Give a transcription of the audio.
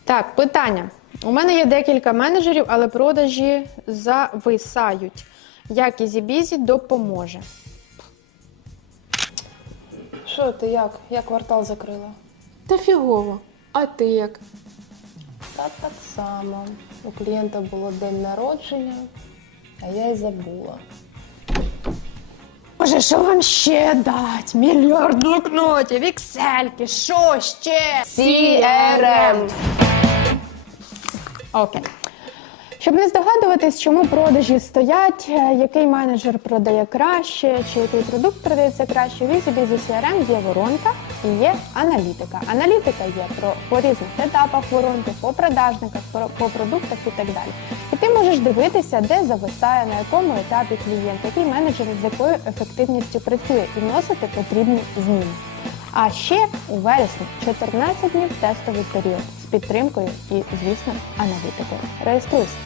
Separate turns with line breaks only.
Так, питання. У мене є декілька менеджерів, але продажі зависають. Як EasyBizy допоможе?
Що ти, як? Я квартал закрила?
Та фігово. А ти як?
Та так само. У клієнта було день народження, а я й забула.
Боже, що вам ще дать? Мільярд блокнотів, іксельки, що ще?
CRM.
Окей. Щоб не здогадуватись, чому продажі стоять, який менеджер продає краще, чи який продукт продається краще, в EasyBizy CRM є воронка і є аналітика. Аналітика є по різних етапах воронки, по продажниках, по продуктах і так далі. І ти можеш дивитися, де зависає, на якому етапі клієнт, який менеджер з якою ефективністю працює і вносити потрібні зміни. А ще у вересні 14 днів тестовий період з підтримкою і, звісно, аналітикою. Реєструйся!